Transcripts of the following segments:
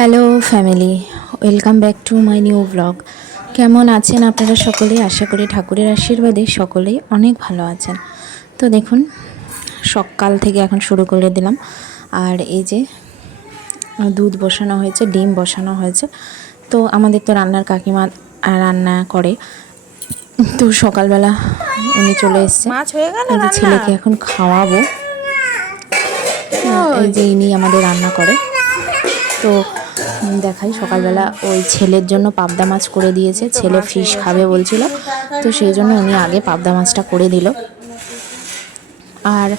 Hello family, welcome back to my new blog. কেমন আছেন আপনারা সকলে? আশা করি ঠাকুরের আশীর্বাদে সকলেই অনেক ভালো আছেন। তো দেখুন, সকাল থেকে এখন শুরু করে দিলাম। আর এই যে দুধ বসানো হয়েছে, ডিম বসানো হয়েছে। তো আমাদের তো রান্নার কাকিমা রান্না করে, তো সকালবেলা উনি চলে এসছে। এই যে ছেলেকে এখন খাওয়াবো। এই যে ইনি আমাদের রান্না করে। তো দেখাই, সকালবেলা ওই ছেলের জন্য পাবদা মাছ করে দিয়েছে। ছেলে ফিশ খাবে বলছিল, তো সেই জন্য উনি আগে পাবদা মাছটা করে দিল। আর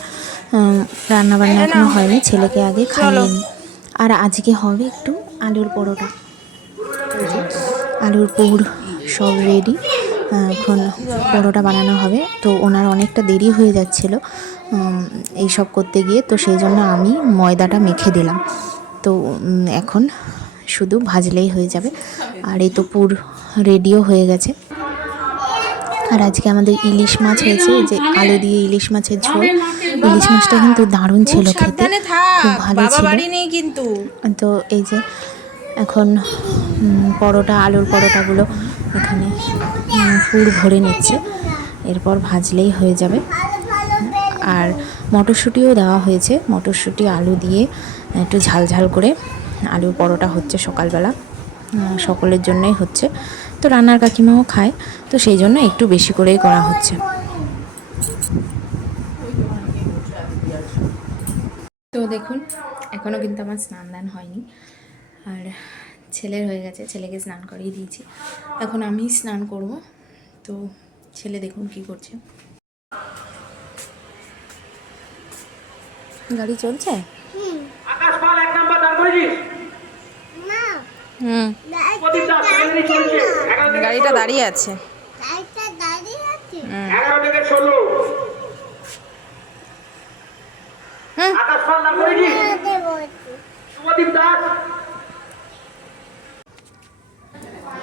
রান্নাবান্না এখনো হয়নি, ছেলেকে আগে খাইয়ে নি। আর আজকে হবে একটু আলুর পরোটা। আলুর পুর সব রেডি, এখন পরোটা বানানো হবে। তো ওনার অনেকটা দেরি হয়ে যাচ্ছিল এইসব করতে গিয়ে, তো সেই জন্য আমি ময়দাটা মেখে দিলাম। তো এখন শুধু ভাজলেই হয়ে যাবে। আর এই তো পুর রেডিও হয়ে গেছে। আর আজকে আমাদের ইলিশ মাছ হয়েছে, যে আলু দিয়ে ইলিশ মাছের ঝোল। ইলিশ মাছটা কিন্তু দারুণ ছিল খেতে, খুব ভালো ছিল। তো এই যে এখন পরোটা, আলুর পরোটাগুলো এখানে পুর ভরে নিচ্ছে, এরপর ভাজলেই হয়ে যাবে। আর মটরশুঁটিও দেওয়া হয়েছে, মটরশুঁটি আলু দিয়ে একটু ঝাল ঝাল করে আলুর পরোটা হচ্ছে সকালবেলা, সকলের জন্যই হচ্ছে। তো রান্নার কাকিমাও খায়, তো সেই জন্য একটু বেশি করেই করা হচ্ছে। তো দেখুন, এখনও কিন্তু আমার স্নান দান হয়নি, আর ছেলের হয়ে গেছে। ছেলেকে স্নান করিয়ে দিয়েছি, এখন আমি স্নান করব। তো ছেলে দেখুন কি করছে। গাড়ি চলছে। গাড়িটা দাঁড়িয়ে আছে।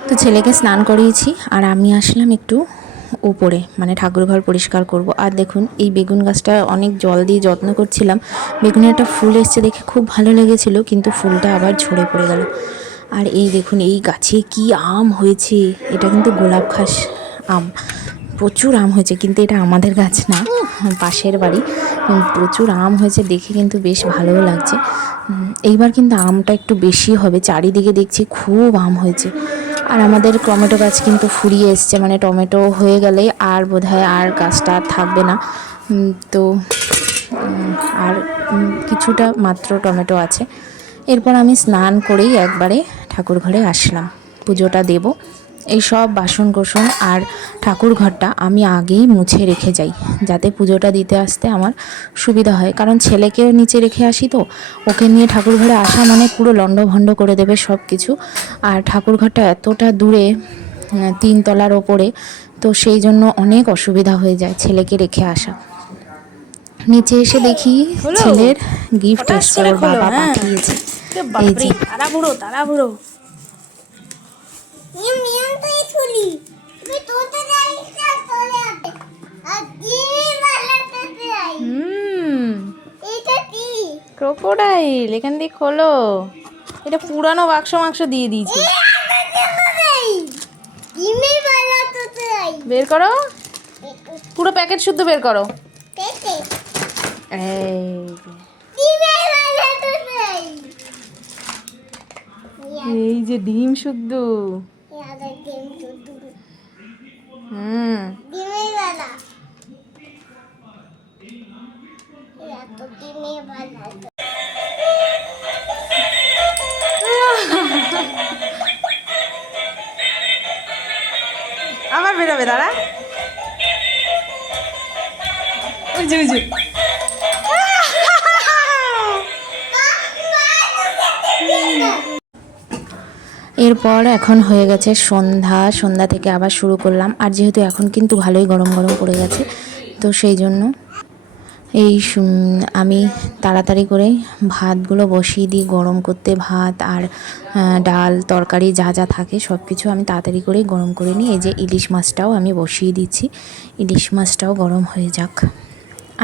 তো ছেলেকে স্নান করিয়েছি, আর আমি আসলাম একটু উপরে, মানে ঠাকুরঘর পরিষ্কার করব। আর দেখুন, এই বেগুন গাছটা অনেক জল দিয়ে যত্ন করছিলাম। বেগুনের একটা ফুল এসছে দেখে খুব ভালো লেগেছিল, কিন্তু ফুলটা আবার ঝরে পড়ে গেল। আর এই দেখুন, এই গাছে কি আম হয়েছে। এটা কিন্তু গোলাপ খাস আম, প্রচুর আম হয়েছে। কিন্তু এটা আমাদের গাছ না, পাশের বাড়ি। প্রচুর আম হয়েছে, দেখে কিন্তু বেশ ভালোও লাগছে। এইবার কিন্তু আমটা একটু বেশি হবে, চারিদিকে দেখছি খুব আম হয়েছে। আর আমাদের টমেটো গাছ কিন্তু ফুরিয়ে এসছে, মানে টমেটো হয়ে গেলে আর বোধহয় আর গাছটা থাকবে না। তো আর কিছুটা মাত্র টমেটো আছে। এরপর আমি স্নান করেই একবারে ঠাকুর ঘরে আসলাম, পুজোটা দেব। এই সব বাসন কোসন আর ঠাকুর ঘরটা আমি আগেই মুছে রেখে যাই, যাতে পুজোটা দিতে আসতে আমার সুবিধা হয়। কারণ ছেলেকেও নিচে রেখে আসি, তো ওকে নিয়ে ঠাকুর ঘরে আসা মানে পুরো লণ্ডভণ্ড করে দেবে সব কিছু। আর ঠাকুর ঘরটা এতটা দূরে, 3 তলার ওপরে, তো সেই জন্য অনেক অসুবিধা হয়ে যায় ছেলেকে রেখে আসা। নিচে এসে দেখি ছেলের গিফট এসছে, ওর বাবা পাঠিয়েছে। এই যে তাড়াহুড়ো ক্রোকোডাইল, এখান দিয়ে খোলো। এটা পুরানো বাক্স মাংস দিয়ে দিয়েছে, বের করো, পুরো প্যাকেট শুদ্ধ বের করো। এই যে ডিম শুদ্ধ। আবার বেরোবে, দাঁড়া। এরপর এখন হয়ে গেছে সন্ধ্যা থেকে আবার শুরু করলাম। আর যেহেতু এখন কিন্তু ভালোই গরম গরম পড়ে গেছে, তো সেই জন্য আমি তাড়াতাড়ি করে ভাতগুলো বসিয়ে দিই গরম করতে। ভাত আর ডাল তরকারি যা যা থাকে সব কিছু আমি তাড়াতাড়ি করেই গরম করে নিই। এই যে ইলিশ মাছটাও আমি বসিয়ে দিচ্ছি, ইলিশ মাছটাও গরম হয়ে যাক।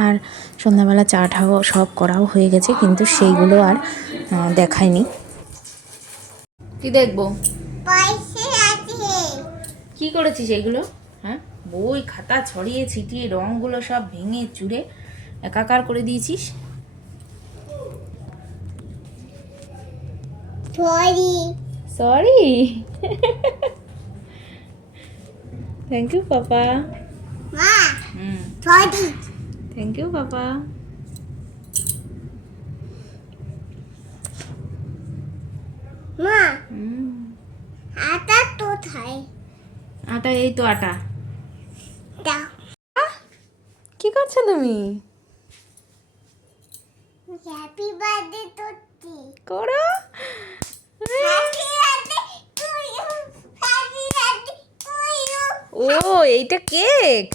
আর সন্ধ্যাবেলা চাটাও সব করাও হয়ে গেছে, কিন্তু সেইগুলো আর দেখায়নি। কি দেখবো? পয়সা আছে। কি করেছিস এইগুলো? হ্যাঁ, বই খাতা ছড়িয়ে ছিটিয়ে রঙগুলো সব ভেঙে চুরে একাকার করে দিয়েছিস। Sorry. Sorry. Thank you papa. মা হুম, সরি। Thank you papa. মা হুম, আটা কোথায়? আটা এই তো আটা। দাও। কি করছো তুমি? Happy birthday Toti. করো। Happy birthday to you. Happy birthday to you. ও, এইটা কেক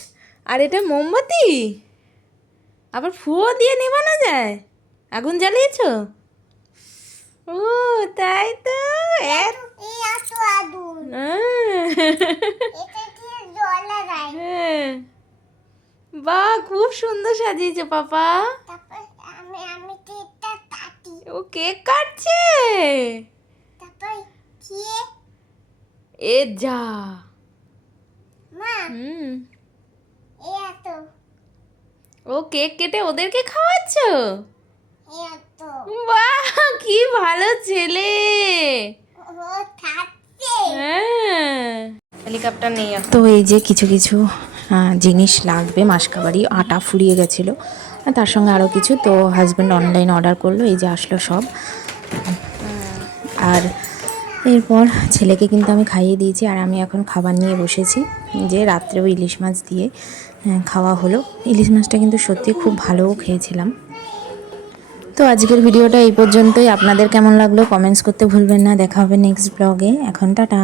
আর এটা মোমবাতি। আবার ফুয়ো দিয়ে নেভানো যায়? আগুন জ্বালিয়েছো? ও তাই তো। এই এত আদুর। হ্যাঁ। এটা দিয়ে জ্বলা যায়। হ্যাঁ। বাহ, খুব সুন্দর সাজিয়েছো পাপা। তারপর আমি কেকটা কাটি। ও কেক কাটছে। তারপর খেয়ে এ যা। মা হুম, এই এত ও কেক কেটে ওদেরকে খাওয়াচ্ছো? এই এত বাহ, কি ভালো ছেলে। ও থাকছে। হ্যাঁ, হেলিকপ্টার নেই তো। এই যে কিছু কিছু জিনিস লাগবে মাসকাবাড়ি, আটা ফুরিয়ে গেছিলো আর তার সঙ্গে আরও কিছু, তো হাজব্যান্ড অনলাইন অর্ডার করলো, এই যে আসলো সব। আর এরপর ছেলেকে কিন্তু আমি খাইয়ে দিয়েছি আর আমি এখন খাবার নিয়ে বসেছি, যে রাত্রেও ইলিশ মাছ দিয়ে খাওয়া হলো। ইলিশ মাছটা কিন্তু সত্যি খুব ভালোও খেয়েছিলাম। তো আজকের ভিডিওটা এই পর্যন্তই। আপনাদের কেমন লাগলো কমেন্টস করতে ভুলবেন না। দেখা হবে নেক্সট ব্লগে। এখন টাটা।